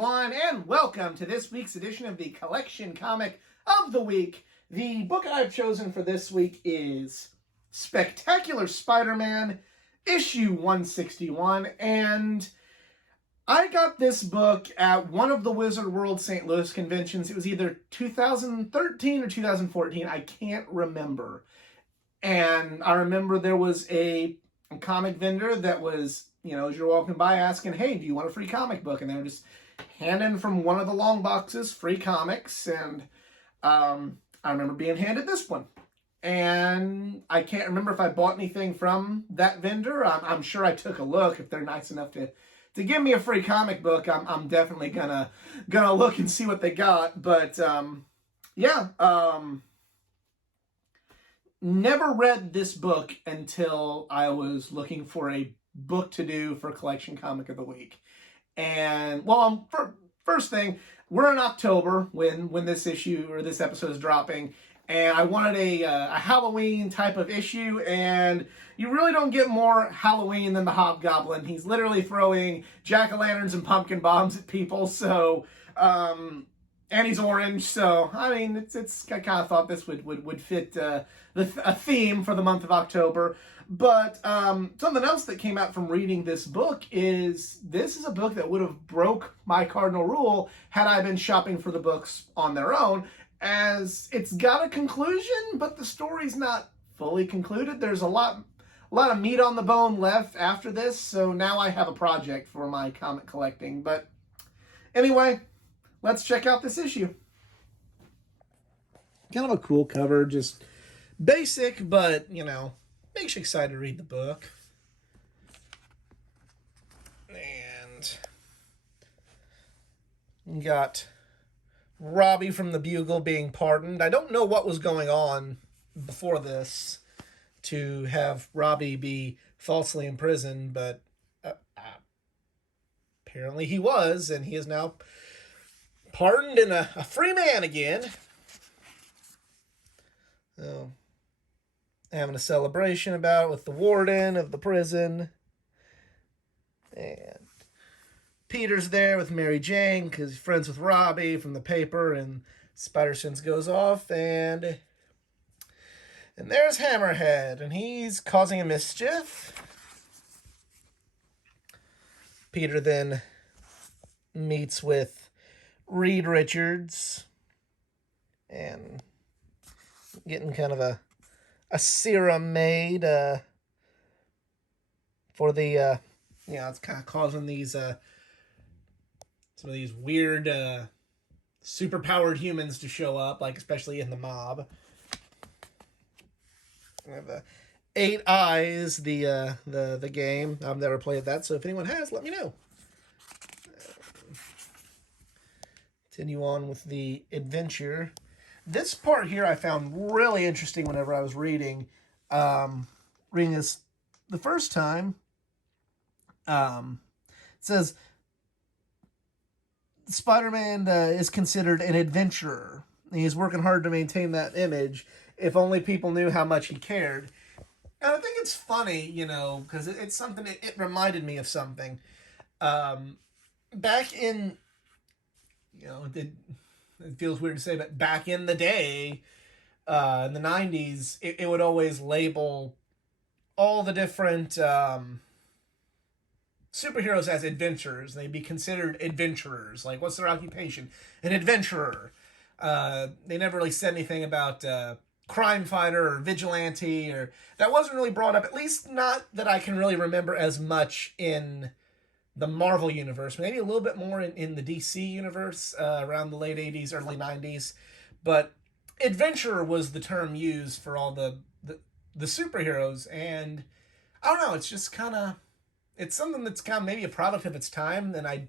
everyone, and welcome to this week's edition of the Collection Comic of the Week. The book I've chosen for this week is Spectacular Spider-Man, issue 161, and I got this book at one of the Wizard World St. Louis conventions. It was either 2013 or 2014, I can't remember. And I remember there was a comic vendor that was, as you're walking by, asking, hey, do you want a free comic book? And they were just handing from one of the long boxes free comics. And I remember being handed this one. And I can't remember if I bought anything from that vendor. I'm sure I took a look. If they're nice enough to give me a free comic book, I'm definitely gonna look and see what they got. But never read this book until I was looking for a book to do for Collection Comic of the Week. And, first thing, we're in October when this issue or this episode is dropping, and I wanted a Halloween type of issue, and you really don't get more Halloween than the Hobgoblin. He's literally throwing jack-o'-lanterns and pumpkin bombs at people, so, and he's orange, so, I mean, I kind of thought this would fit a theme for the month of October. But something else that came out from reading this book is this is a book that would have broke my cardinal rule had I been shopping for the books on their own, as it's got a conclusion, but the story's not fully concluded. There's a lot of meat on the bone left after this, so now I have a project for my comic collecting. But anyway, let's check out this issue. Kind of a cool cover, just basic, but, makes you excited to read the book. And you got Robbie from the Bugle being pardoned. I don't know what was going on before this to have Robbie be falsely imprisoned, but apparently he was, and he is now pardoned and a free man again. So, having a celebration about it with the warden of the prison. And Peter's there with Mary Jane because he's friends with Robbie from the paper, and Spider-Sense goes off, and there's Hammerhead, and he's causing a mischief. Peter then meets with Reed Richards and getting kind of a serum made for the it's kind of causing these some of these weird superpowered humans to show up, like especially in the mob. I have 8 Eyes, the game. I've never played that, so if anyone has, let me know. Continue on with the adventure. This part here I found really interesting whenever I was reading this the first time. It says Spider-Man is considered an adventurer. He's working hard to maintain that image. If only people knew how much he cared. And I think it's funny, because it's something, it reminded me of something. Back in, it feels weird to say, but back in the day, in the 90s, it would always label all the different superheroes as adventurers. They'd be considered adventurers. Like, what's their occupation? An adventurer. They never really said anything about crime fighter or vigilante, or that wasn't really brought up, at least not that I can really remember as much in the Marvel universe, maybe a little bit more in the DC universe around the late 80s, early 90s. But adventurer was the term used for all the superheroes. And I don't know, it's just kind of, it's something that's kind of maybe a product of its time. And I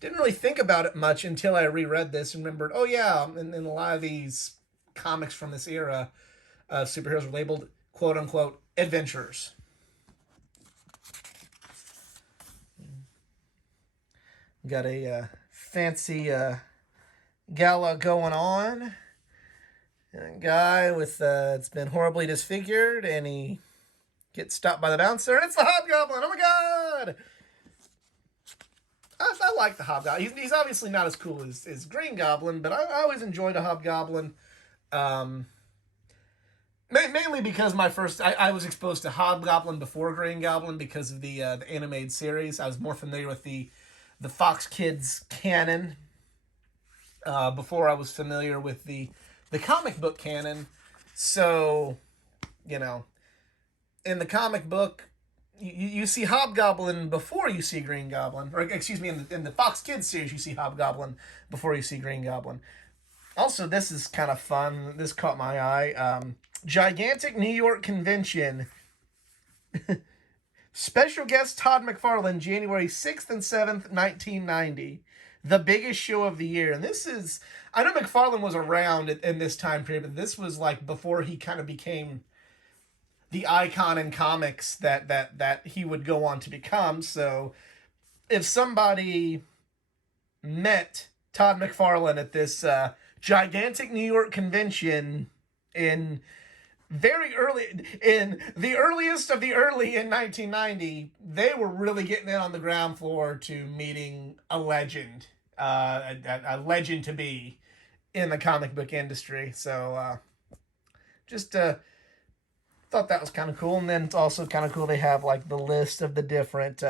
didn't really think about it much until I reread this and remembered, oh yeah, in a lot of these comics from this era, superheroes were labeled quote unquote adventurers. Got a fancy gala going on. And a guy with it's been horribly disfigured, and he gets stopped by the bouncer, and it's the Hobgoblin! Oh my god! I like the Hobgoblin. He's obviously not as cool as Green Goblin, but I always enjoyed a Hobgoblin. Um, Mainly because I was exposed to Hobgoblin before Green Goblin because of the animated series. I was more familiar with the Fox Kids canon before I was familiar with the comic book canon. So, you know, in the comic book, you see Hobgoblin before you see Green Goblin, or excuse me, in the Fox Kids series, you see Hobgoblin before you see Green Goblin. Also, this is kind of fun. This caught my eye. Gigantic New York Convention. Special guest Todd McFarlane, January 6th and 7th, 1990. The biggest show of the year. And this is, I know McFarlane was around in this time period, but this was like before he kind of became the icon in comics that he would go on to become. So if somebody met Todd McFarlane at this gigantic New York convention in the earliest of the early in 1990, they were really getting in on the ground floor to meeting a legend, a legend to be in the comic book industry. So just thought that was kind of cool. And then it's also kind of cool they have like the list of the different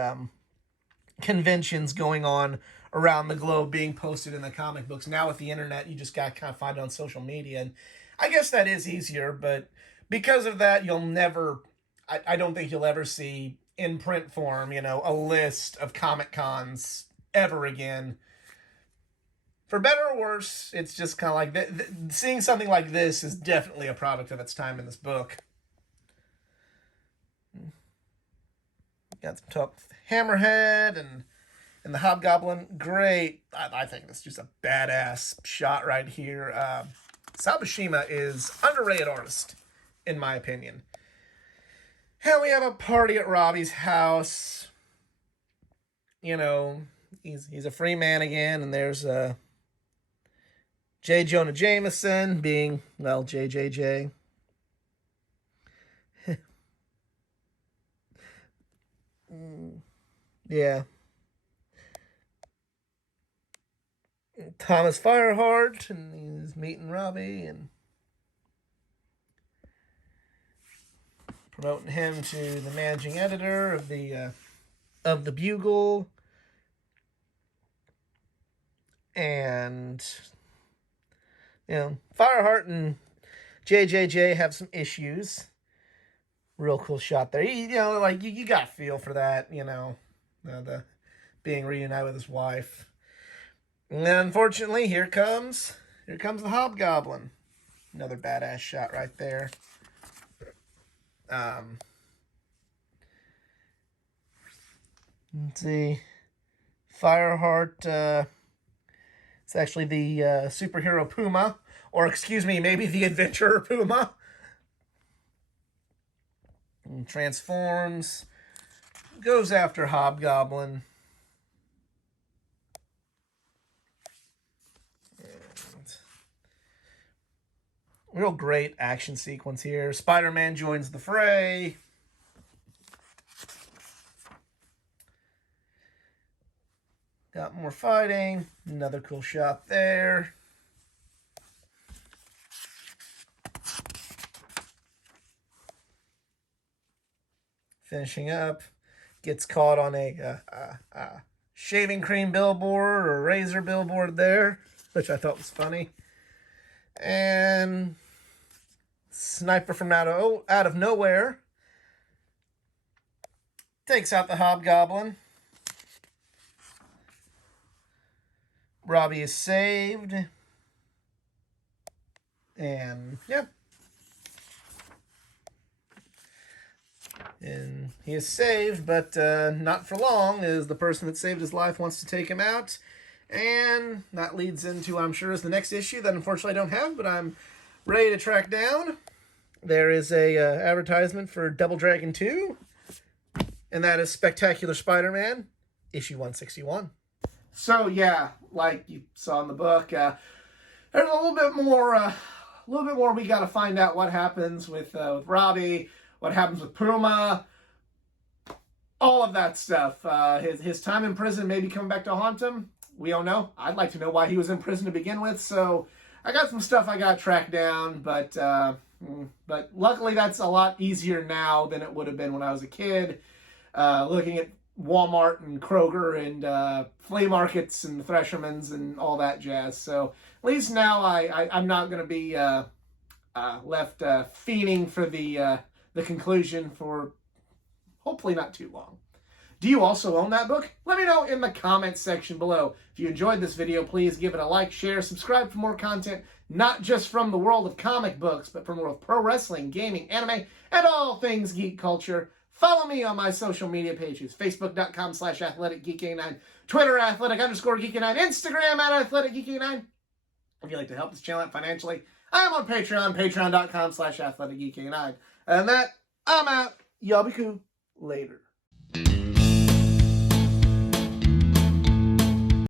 conventions going on around the globe being posted in the comic books. Now with the internet, you just got to kind of find it on social media. And I guess that is easier, but because of that, you'll never, I don't think you'll ever see in print form, a list of Comic Cons ever again. For better or worse, it's just kind of like, seeing something like this is definitely a product of its time in this book. Got some talk with Hammerhead and the Hobgoblin. Great. I think this is just a badass shot right here. Sabashima is underrated artist, in my opinion. And we have a party at Robbie's house. He's a free man again, and there's J. Jonah Jameson being, well, JJJ. Yeah. Thomas Fireheart, and he's meeting Robbie and promoting him to the managing editor of the Bugle. And Fireheart and JJJ have some issues. Real cool shot there. You got to feel for that, the being reunited with his wife. And then, unfortunately, here comes the Hobgoblin. Another badass shot right there. Let's see. Fireheart, it's actually the superhero Puma, or excuse me, maybe the adventurer Puma. And transforms, goes after Hobgoblin. Real great action sequence here. Spider-Man joins the fray. Got more fighting. Another cool shot there. Finishing up. Gets caught on a shaving cream billboard or razor billboard there, which I thought was funny. And sniper from out of nowhere takes out the Hobgoblin. Robbie is saved. And yeah. And he is saved, but not for long, as the person that saved his life wants to take him out. And that leads into, I'm sure, is the next issue that unfortunately I don't have, but I'm ready to track down. There is a advertisement for Double Dragon 2, and that is Spectacular Spider-Man, issue 161. So yeah, like you saw in the book, there's a little bit more. We got to find out what happens with Robbie, what happens with Puma. all of that stuff. His time in prison maybe coming back to haunt him. We don't know. I'd like to know why he was in prison to begin with. So I got some stuff I got tracked down, but luckily that's a lot easier now than it would have been when I was a kid. Looking at Walmart and Kroger and flea markets and Threshermans and all that jazz. So at least now I'm not going to be left fiending for the conclusion for hopefully not too long. Do you also own that book? Let me know in the comments section below. If you enjoyed this video, please give it a like, share, subscribe for more content, not just from the world of comic books, but from the world of pro wrestling, gaming, anime, and all things geek culture. Follow me on my social media pages, facebook.com/athleticgeek89, Twitter @athletic_geek89, Instagram @athleticgeek89. If you'd like to help this channel out financially, I am on Patreon, patreon.com/athleticgeek89. And that, I'm out. Y'all be cool. Later.